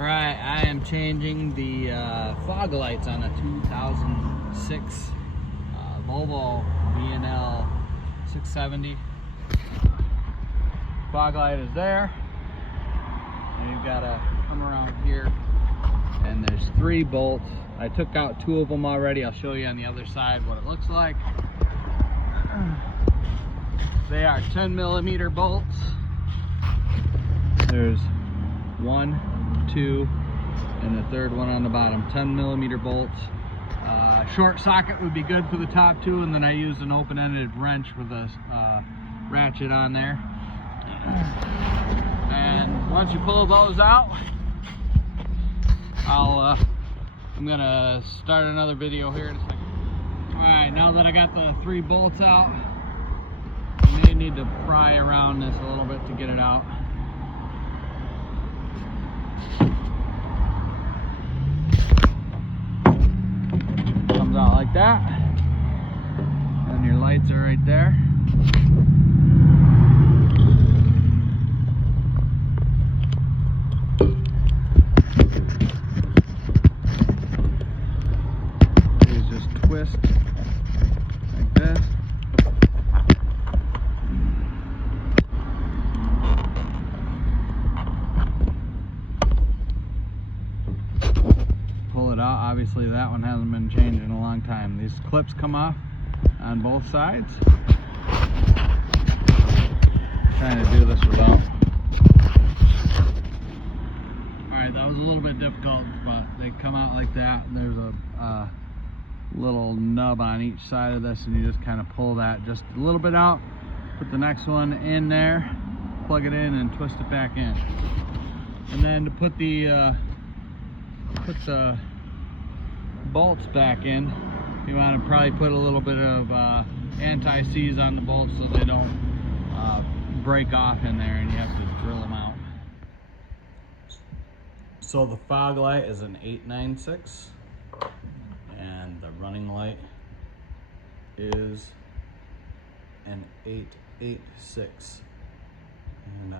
Alright, I am changing the fog lights on a 2006 Volvo VNL 670. Fog light is there, and you've got to come around here, and there's 3 bolts. I took out 2 of them already. I'll show you on the other side what it looks like. They are 10mm bolts. There's 1, 2, and the third one on the bottom. 10mm bolts. Short socket would be good for the top 2, and then I used an open-ended wrench with a ratchet on there. And once you pull those out, I'm gonna start another video here in a second. All right, now that I got the 3 bolts out, I may need to pry around this a little bit to get it out. Comes out like that, and your lights are right there. These just twist like this. Pull it out. Obviously that one hasn't been changed in a long time. These clips come off on both sides. I'm trying to do this without. Alright, that was a little bit difficult, but they come out like that. There's a little nub on each side of this, and you just kind of pull that just a little bit out, put the next one in there, plug it in, and twist it back in. And then to put the bolts back in, you want to probably put a little bit of anti-seize on the bolts so they don't break off in there, and you have to drill them out. So the fog light is an 896, and the running light is an 886. And